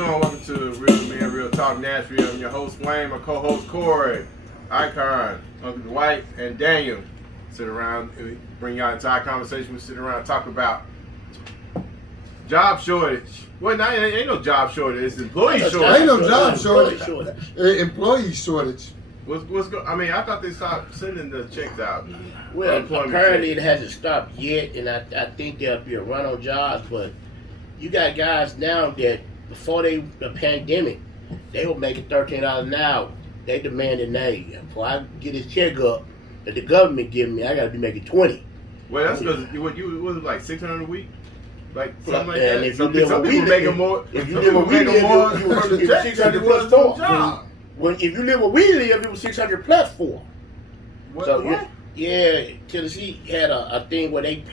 Welcome to Real Men, Real Talk Nashville. I'm your host Wayne, my co-host Corey, Icon, Uncle Dwight, and Daniel. Sit around, bring y'all into our conversation. We sit around and talk about job shortage. Well, now ain't no job shortage. It's employee shortage. Ain't no job shortage. Employee shortage. What's go? I mean, I thought they stopped sending the checks out. Well, Unemployment apparently check. it hasn't stopped yet, and I think there'll be a run on jobs. But you got guys now that before the pandemic, they were making $13 an hour. They demanded, hey, before I get this check up that the government giving me, I got to be making 20. Well, that's because you was like 600 a week, like something like And that. if Some you live people where we making live- more. if you Some live people where we making live, more. you for the get check 600 than plus for the four. job. When if you live where we live, it was 600 plus 4. What? So what? yeah, Tennessee had a thing where they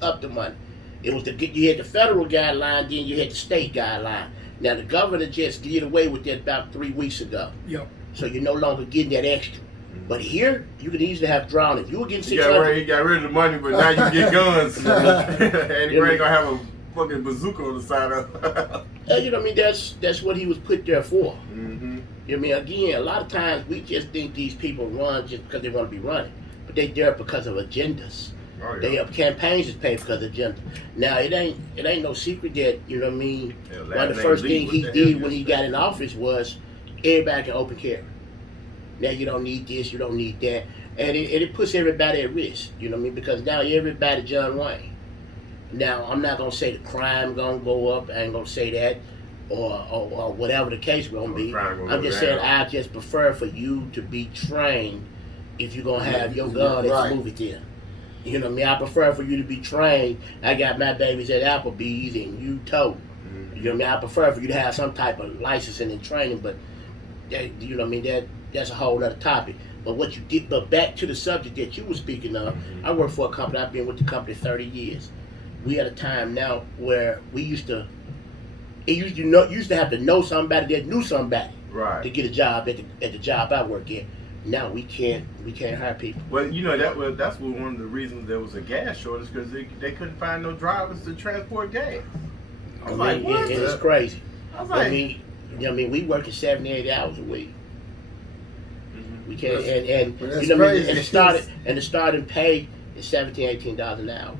upped the money. It was you had the federal guideline, then you had the state guideline. Now the governor just did away with that about 3 weeks ago. Yep. So you're no longer getting that extra. But here, you can easily have drawn. If you were getting You got 600, rid, you got rid of the money, but now you get guns. And you ain't gonna have a fucking bazooka on the side of. you know what I mean? That's what he was put there for. Mm-hmm. You know what I mean? Again, a lot of times we just think these people run just because they want to be running. But they there because of agendas. Oh, yeah. They have campaigns is paid because of agenda. Now it ain't no secret that, you know what I mean, Yeah, one last of the name first Lee, things what he the hell did you when he say? got in office was everybody can open carry. Now you don't need this, you don't need that. And it puts everybody at risk, you know what I mean? Because now everybody John Wayne. Now I'm not gonna say the crime gonna go up, I ain't gonna say that or whatever the case gonna be. Crime gonna I'm go just down. saying I just prefer for you to be trained if you're gonna have your gun at Right. the movie theater. You know what I mean? I prefer for you to be trained. I got my babies at Applebee's and you tote. You know what I mean? I prefer for you to have some type of licensing and training, but you know what I mean? That's a whole other topic. But what you did, but back to the subject that you were speaking of, I work for a company. I've been with the company 30 years. We at a time now where we used to have to know somebody that knew somebody to Right. get a job at the job I work at. Now we can't hire people. Well, you know that's one of the reasons there was a gas shortage because they couldn't find no drivers to transport gas. I was like, what? It's crazy. I was I like, mean, you know what I mean? We working 78 hours a week. Mhm. We can't, That's- and but that's you know what I mean? crazy. And the starting pay is $17-18 an hour.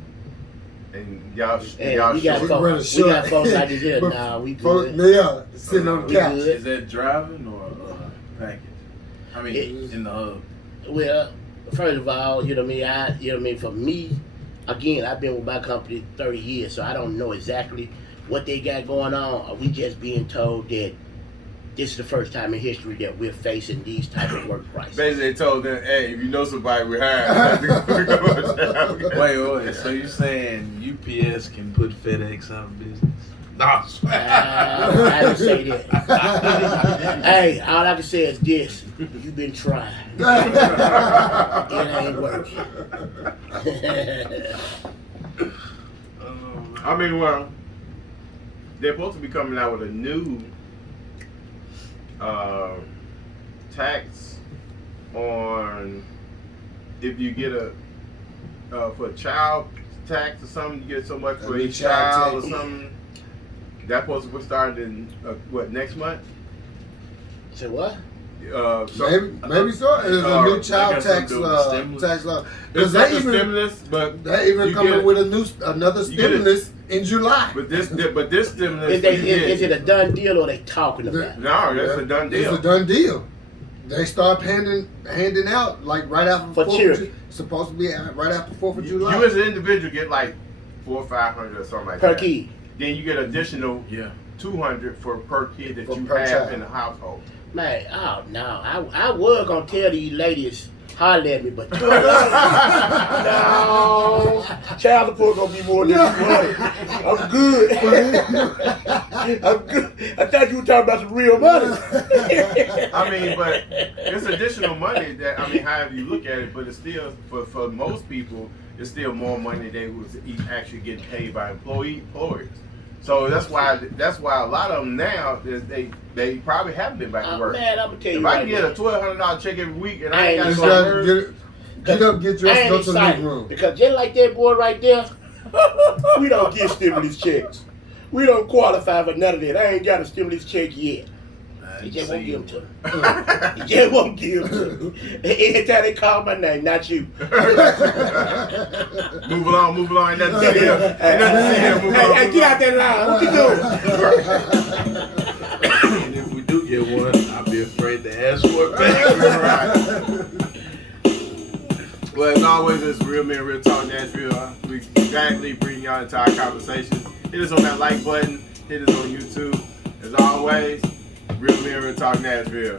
and y'all And we got short. folks, we got folks like this here. Nah, we Folks, good. yeah, sitting on the We couch. good. Is that driving or package? I mean, It- in the hub. Well, first of all, you know what I mean? For me, again, I've been with my company 30 years, so I don't know exactly what they got going on. Are we just being told that this is the first time in history that we're facing these type of work prices? Basically, they told them, "Hey, if you know somebody, we hire." Wait. So you saying UPS can put FedEx out of business? No, I didn't say that. Hey, all I can say is this: you've been trying. It ain't working. I mean, well, they're supposed to be coming out with a new tax on if you get for a child tax or something, you get so much for A new each child or child tax. something. That's supposed to be starting in next month? Say what? Maybe so. There's a new child got tax something to do with stimulus? tax law. It's Because like they a even stimulus, but they even you coming get- with another you get it. stimulus in July. but this stimulus. Is it a done deal or are they talking about it? No, that's a done deal. It's a done deal. They start handing out like right after For 4th of children. supposed to be right after 4th of You July. as an individual get like 400 or 500 or something like Per that. kid. Then you get additional yeah. 200 for per kid that For you per have child. in the household. Man, oh no, I was gonna tell these ladies holler at me, but no, child support gonna be more than money. I'm good. I'm good. I thought you were talking about some real money. I mean, but it's additional money that, I mean, however you look at it, but it's still, for most people, it's still more money they was actually getting paid by employers. So that's why a lot of them now, they probably haven't been back to work. Man, I'm gonna tell you If I right can get now. a $1,200 check every week and I I ain't ain't got to Just go to gotta work, get up, get I dressed, ain't go to the excited living room. because just like that boy right there, we don't get stimulus checks. We don't qualify for none of that. I ain't got a stimulus check yet. He just won't See give them to me. He just won't give them to me. Anytime they call my name, not you. Move along. Ain't nothing to see here. Ain't nothing to see here. Move along. Hey, get out that line. What you doing? And if we do get one, I'll be afraid to ask for it back. Right. Well, as always, it's Real Men Real Talk Nashville. We gladly bring y'all into our conversation. Hit us on that like button. Hit us on YouTube. As always, Real Men Real Talk Nashville.